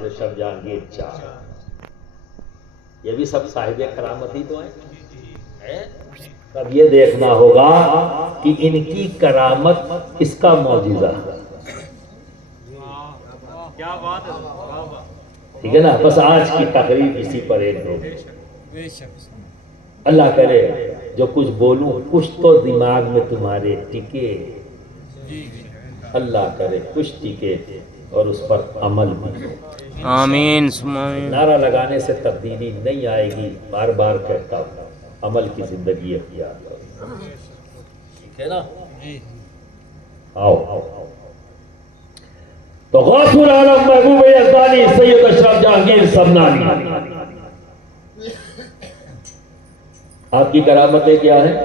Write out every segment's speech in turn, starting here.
سید اشرف جہانگیر چار، یہ بھی سب صاحب کرامت ہی تو ہیں۔ اب یہ دیکھنا ہوگا کہ ان کی کرامت اس کا معجزہ ہے، کیا بات ہے، ٹھیک ہے نا؟ بس آج کی تقریب اسی پر ایک دو، اللہ کرے جو کچھ بولوں کچھ تو دماغ میں تمہارے ٹکے، اللہ کرے کچھ ٹکے اور اس پر عمل بھی ہو۔ آمین ثم آمین۔ نعرہ لگانے سے تبدیلی نہیں آئے گی، بار بار کہتا ہوں، عمل کی زندگی اختیار کرو، ٹھیک ہے نا؟ آؤ تو غوث العالم محبوب یزدانی سید اشرف جہانگیر سمنانی، آپ کی کرامتیں کیا ہیں؟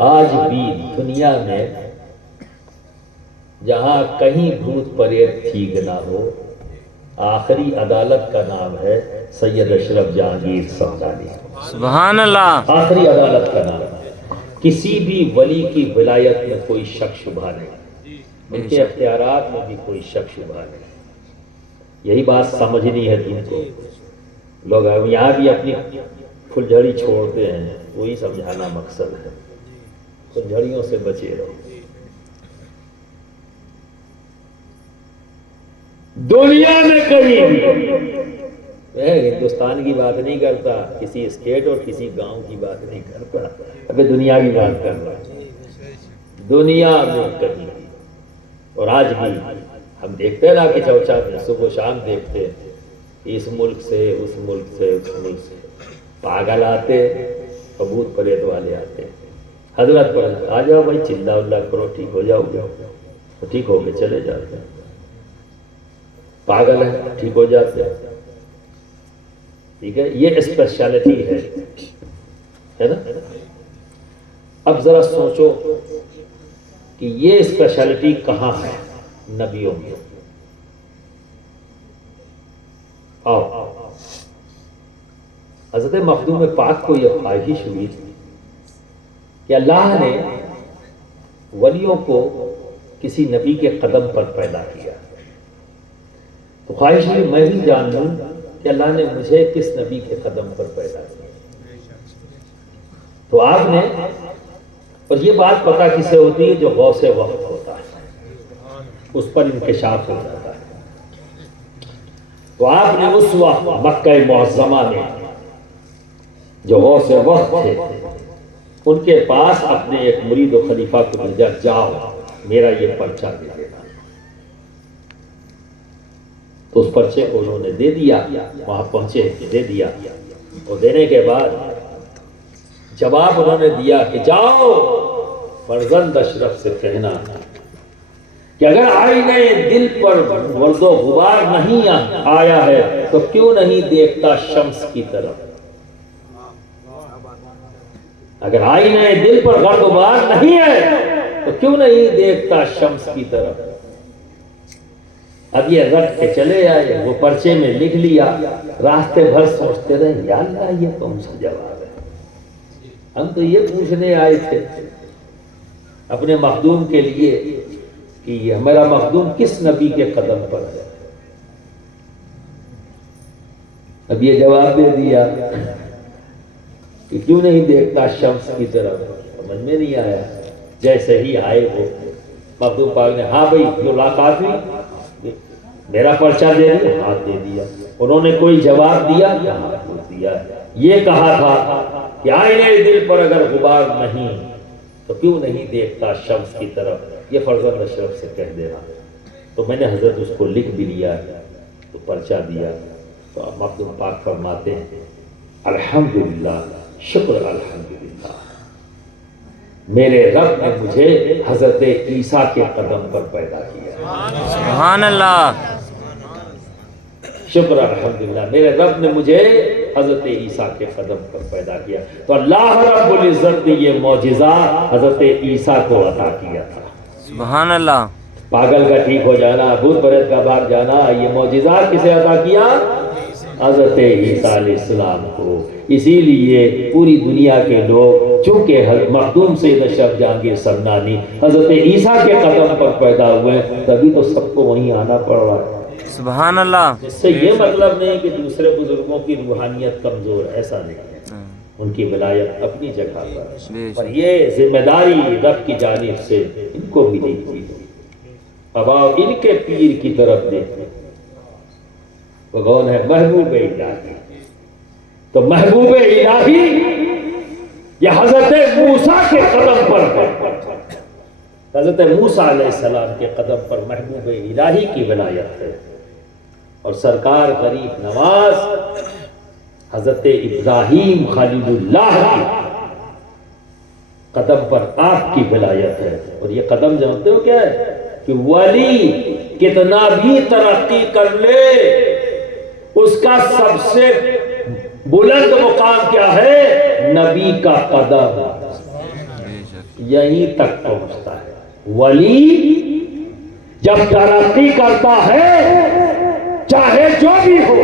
آج بھی دنیا میں جہاں کہیں بھوت پریت ٹھیک نہ ہو، آخری عدالت کا نام ہے سید اشرف جہانگیر سمنانی، سبحان اللہ۔ آخری عدالت کا نام ہے۔ کسی بھی ولی کی ولایت میں کوئی شک شبہ نہیں، ان کے اختیارات میں بھی کوئی شک شبہ نہیں۔ یہی بات سمجھنی ہے تم کو۔ لوگ یہاں بھی اپنی پھلجھڑی چھوڑتے ہیں، وہی سمجھانا مقصد ہے، پھلجھڑیوں سے بچے رہو۔ دنیا میں کہیں میں ہندوستان کی بات نہیں کرتا، کسی اسٹیٹ اور کسی گاؤں کی بات نہیں کرتا، ابھی دنیا کی بات کر رہا ہوں۔ دنیا میں کہیں، اور آج بھی ہم دیکھتے ہیں نا کہ چوچا میں صبح و شام دیکھتے ہیں، اس ملک سے اس ملک سے اس ملک سے پاگل آتے، بھوت پریت والے آتے، حضرت پر آ جاؤ بھائی، چلا اللہ کرو، ٹھیک ہو جاؤ گے، تو ٹھیک ہو کے چلے جاتے ہیں۔ پاگل ہے ٹھیک ہو جاتے ہیں، ٹھیک ہے، یہ اسپیشلٹی ہے نا؟ اب ذرا سوچو کہ یہ اسپیشلٹی کہاں ہے نبیوں میں؟ آؤ، حضرت مخدوم پاک کو یہ خواہش ہوئی کہ اللہ نے ولیوں کو کسی نبی کے قدم پر پیدا کیا، تو خواہش ہوئی میں بھی جان لوں کہ اللہ نے مجھے کس نبی کے قدم پر پیدا کیا۔ تو آپ نے، اور یہ بات پتہ کسے ہوتی ہے؟ جو غوث وقت ہوتا ہے، اس پر انکشاف ہو جاتا ہے۔ تو آپ نے اس وقت مکہ معظمہ میں جو غوث وقت تھے، ان کے پاس اپنے ایک مرید و خلیفہ کو بھیجا، جاؤ میرا یہ پرچہ دے دینا۔ تو اس پرچے کو انہوں نے دے دیا، وہاں پہنچے دے دیا، اور دینے کے بعد جواب انہوں نے دیا کہ جاؤ فرزند اشرف سے کہنا کہ اگر آئینے دل پر گرد و غبار نہیں آیا ہے تو کیوں نہیں دیکھتا شمس کی طرف؟ اگر آئینے دل پر گرد و غبار نہیں ہے تو کیوں نہیں دیکھتا شمس کی طرف؟ اب یہ رکھ کے چلے آئے، وہ پرچے میں لکھ لیا، راستے بھر سوچتے رہے، یا اللہ یہ کون سا جواب ہے؟ ہم تو یہ پوچھنے آئے تھے اپنے مخدوم کے لیے کہ یہ ہمارا مخدوم کس نبی کے قدم پر ہے۔ اب یہ جواب دے دیا کہ کیوں نہیں دیکھتا شمس کی طرف، سمجھ میں نہیں آیا۔ جیسے ہی آئے وہ مخدوم پاک نے، ہاں بھائی ملاقات ہوئی، میرا پرچہ دے دیا، ہاتھ دے دیا۔ انہوں نے کوئی جواب دیا؟ ہاں دیا۔ یہ کہا تھا کہ آئینے دل پر اگر غبار نہیں تو کیوں نہیں دیکھتا شمس کی طرف، یہ فرزند اشرف سے کہہ دینا۔ تو میں نے حضرت اس کو لکھ بھی لیا، تو پرچہ دیا۔ تو اب مخدوم پاک فرماتے ہیں، الحمدللہ، شکر الحمدللہ، میرے رب نے مجھے حضرت عیسیٰ کے قدم پر پیدا کیا۔ سبحان اللہ۔ شکر الحمدللہ، میرے رب نے مجھے حضرت عیسیٰ کے قدم پر پیدا کیا۔ تو اللہ رب العزت نے یہ معجزہ حضرت عیسیٰ کو عطا کیا تھا۔ سبحان اللہ۔ پاگل کا ٹھیک ہو جانا، بھوت پریت کا بھاگ جانا، یہ معجزہ کسے عطا کیا؟ حضرت عیسیٰ علیہ السلام کو. اسی لیے پوری دنیا کے لوگ چونکہ مخدوم سید اشرف جہانگیر سمنانی حضرت عیسیٰ کے قدم پر پیدا ہوئے تبھی تو سب کو وہیں آنا پڑ رہا ہے. سبحان اللہ. اس سے یہ مطلب نہیں کہ دوسرے بزرگوں کی روحانیت کمزور ہے، ایسا نہیں ہے، ان کی ولایت اپنی جگہ پر یہ ذمہ داری رب کی جانب سے ان کو بھی دی تھی. اب آؤ ان کے پیر کی طرف دیکھیں، وہ کون ہے؟ محبوب الہی. تو محبوب الہی یہ حضرت موسیٰ کے قدم پر ہے، حضرت موسیٰ علیہ السلام کے قدم پر محبوب الہی کی ولایت ہے. اور سرکار غریب نواز حضرت ابراہیم خلیل اللہ کی قدم پر آپ کی ولایت ہے. اور یہ قدم جانتے ہو کیا ہے؟ کہ ولی کتنا بھی ترقی کر لے اس کا سب سے بلند مقام کیا ہے؟ نبی کا قدم یہیں تک پہنچتا ہے. ولی جب ترقی کرتا ہے چاہے جو بھی ہو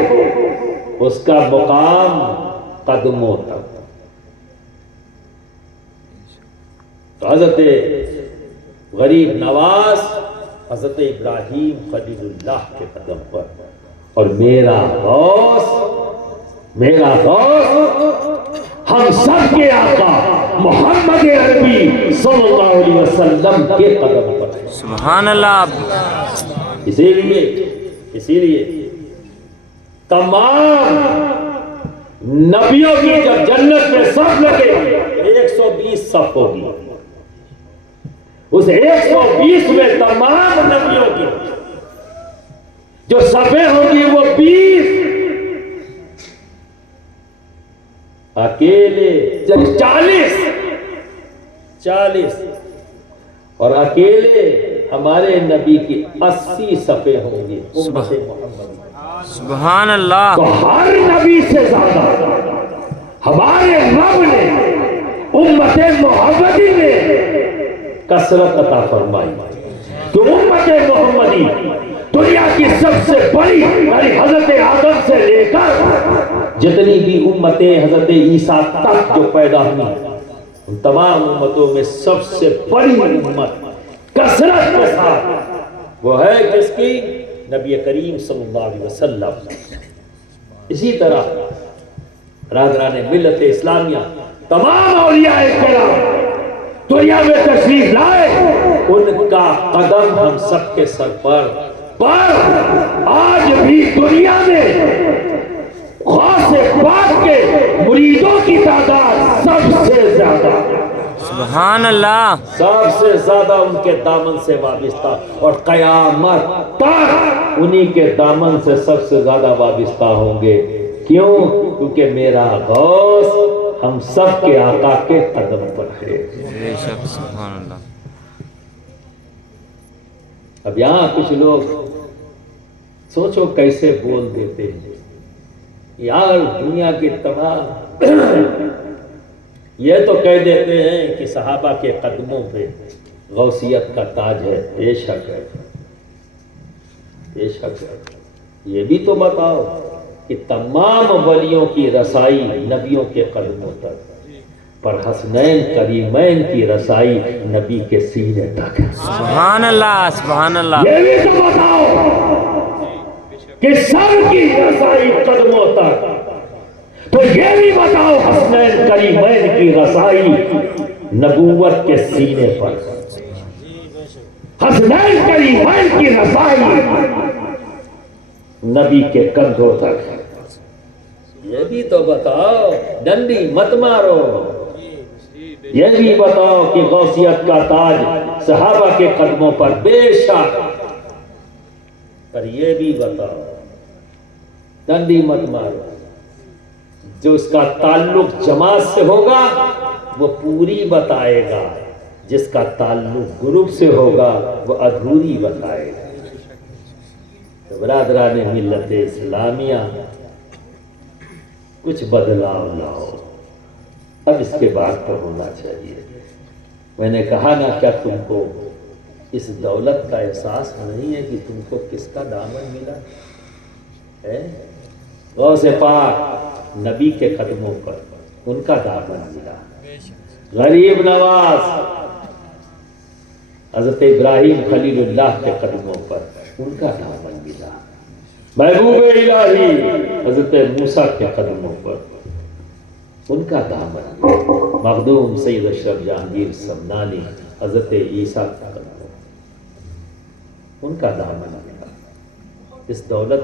اس کا مقام قدموں تک. تو حضرت غریب نواز حضرت ابراہیم خلیل اللہ کے قدم پر. اور میرا غوث ہم سب کے آقا محمد عربی صلی اللہ علیہ وسلم کے قدم پر ہے. سبحان اللہ. اسی لیے تمام نبیوں کی جب جنت میں صف لگے 120 صف ہوگی. اس 120 میں تمام نبیوں کی جو صفیں ہوں گی وہ 20 اکیلے 40 اور اکیلے ہمارے نبی کی 80 صفیں ہوں گی. سبحان اللہ. تو ہر نبی سے زیادہ ہمارے رب نے امت محمدی میں کثرت عطا فرمائی. تو امت محمدی دنیا کی سب سے بڑی یعنی حضرت آدم سے لے کر جتنی بھی امتیں حضرت عیسیٰ تک جو پیدا ہوئی ان تمام امتوں میں سب سے بڑی امت کثرت کے ساتھ وہ ہے کس کی؟ نبی کریم صلی اللہ علیہ وسلم. اسی طرح برادران ملت اسلامیہ تمام اولیاء کرام دنیا میں تشریف لائے ان کا قدم ہم سب کے سر پر آج بھی دنیا میں غوث پاک کے مریدوں کی تعداد سب سے زیادہ. سبحان اللہ. سب سے زیادہ ان کے دامن سے وابستہ اور قیامت تک انہی کے دامن سے سب سے زیادہ وابستہ ہوں گے. کیوں؟ کیونکہ میرا غوث ہم سب کے آقا کے قدم پر ہے. بے شک. سبحان اللہ. اب یہاں کچھ لوگ سوچو کیسے بول دیتے ہیں یار دنیا کے تمام یہ تو کہہ دیتے ہیں کہ صحابہ کے قدموں پہ غوثیت کا تاج ہے. بے شک ہے، بے شک ہے. یہ بھی تو بتاؤ کہ تمام ولیوں کی رسائی نبیوں کے قدموں تک پر حسنین کریمین کی رسائی نبی کے سینے تک. سبحان اللہ. سبحان اللہ. یہ بھی تو بتاؤ کہ سب کی رسائی قدموں تک. تو یہ بھی بتاؤ حسنین کریمین کی رسائی نبوت کے سینے پر. حسنین کریمین کی رسائی نبی کے کندھوں تک. یہ بھی تو بتاؤ، ڈنڈی مت مارو. یہ بھی بتاؤ کہ غوثیت کا تاج صحابہ کے قدموں پر بے شک. پر یہ بھی بتاؤ، ڈنڈی مت مارو، جو اس کا تعلق جماعت سے ہوگا وہ پوری بتائے گا، جس کا تعلق گروپ سے ہوگا وہ ادھوری بتائے گا. تو برادران ملت اسلامیہ کچھ بدلاؤ لاؤ. اب اس کے بعد تو ہونا چاہیے. میں نے کہا نا کیا تم کو اس دولت کا احساس نہیں ہے کہ تم کو کس کا دامن ملا ہے؟ غوث پاک نبی کے قدموں پر ان کا دامن ملا، غریب نواز حضرت ابراہیم خلیل اللہ کے قدموں پر ان کا دامن ملا، محبوب الہی حضرت موسیٰ کے قدموں پر ان کا دامن ملا، مخدوم سید اشرف جہانگیر سمنانی حضرت عیسیٰ کے قدموں پر ان کا دامن ملا۔ اس دولت